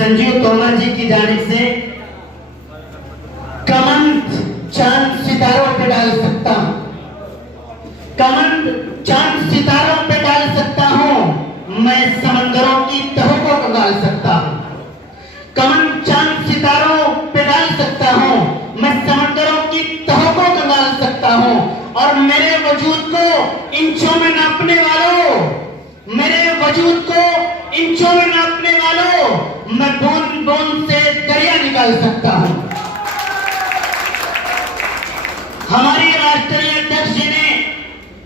संजीव तोमर जी की जानिब से कमंद चांद सितारों पे डाल सकता हूं, कमंद चांद सितारों पे डाल सकता हूं, मैं समंदरों की तहों को कंगाल सकता हूं। कमंद चांद सितारों पे डाल सकता हूं, मैं समंदरों की तहों को कंगाल सकता हूं। और मेरे वजूद को इंचों में नापने वालों, मेरे वजूद को इंचों में नापने वालों, मैं बूंद बूंद से दरिया निकाल सकता हूं। हमारे राष्ट्रीय अध्यक्ष जी ने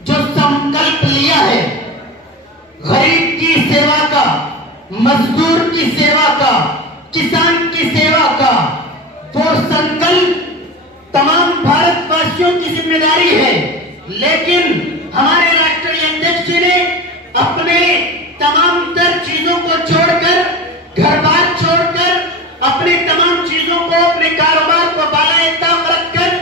जो संकल्प लिया है गरीब की सेवा का, मजदूर की सेवा का, किसान की सेवा का, वो संकल्प तमाम भारतवासियों की जिम्मेदारी है। लेकिन हमारे राष्ट्रीय अध्यक्ष जी ने अपने तमाम तर चीजों को छोड़कर, घर बार छोड़कर, अपने तमाम चीजों को, अपने कारोबार को बाला-ए-ताक रखकर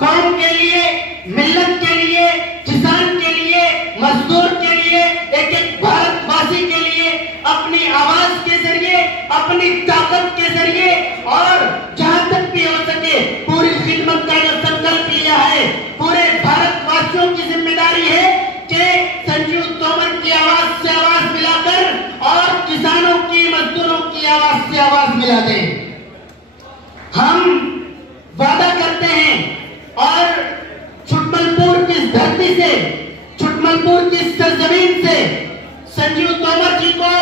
कौम के लिए, मिल्लत के लिए, किसान के लिए, मजदूर के लिए, एक एक भारतवासी के लिए अपनी आवाज के जरिए, अपनी ताकत के जरिए और जहां तक भी हो सके पूरी खिदमत का जो संकल्प लिया है, पूरे भारतवासियों की जिम्मेदारी है कि संजीव तोमर की आवाज से आवाज मिलाकर और किसानों की, मजदूरों की आवाज से आवाज मिला दें। हम वादा करते हैं और छुटमलपुर की धरती से, छुटमलपुर की सरजमीन से संजीव तोमर जी को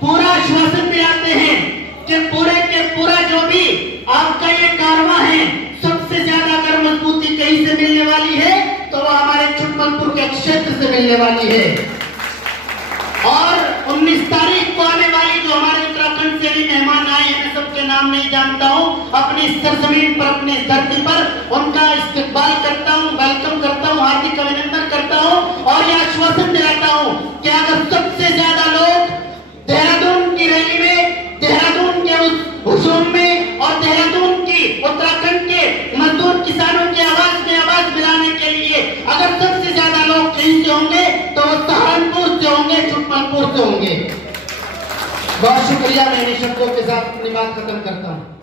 पूरा आश्वासन दिलाते हैं कि पूरे के पूरा जो भी आपका ये कारवां है, सबसे ज्यादा अगर मजबूती कहीं से मिलने वाली है तो वो हमारे छुटमलपुर के क्षेत्र से मिलने वाली है। और 19 तारीख को आने वाली जो हमारे उत्तराखंड से भी मेहमान आए हैं, मैं सबके नाम नहीं जानता हूं, अपनी सरजमीन पर, अपनी धरती पर उनका इस्तकबाल करता हूं, वेलकम करता हूं, हार्दिक अभिनंदन करता हूं और यह आश्वासन दिलाता हूं कि अगर सबसे ज्यादा लोग देहरादून की रैली में, देहरादून के उस हुजूम में और देहरादून की, उत्तराखंड के मजदूर किसानों की आवाज में आवाज मिलाने के लिए अगर सबसे ज्यादा लोग कहीं से होंगे तो वो सहारनपुर से होंगे, छुटमलपुर से होंगे। बहुत शुक्रिया। मैं इन शब्दों के साथ अपनी बात खत्म करता हूं।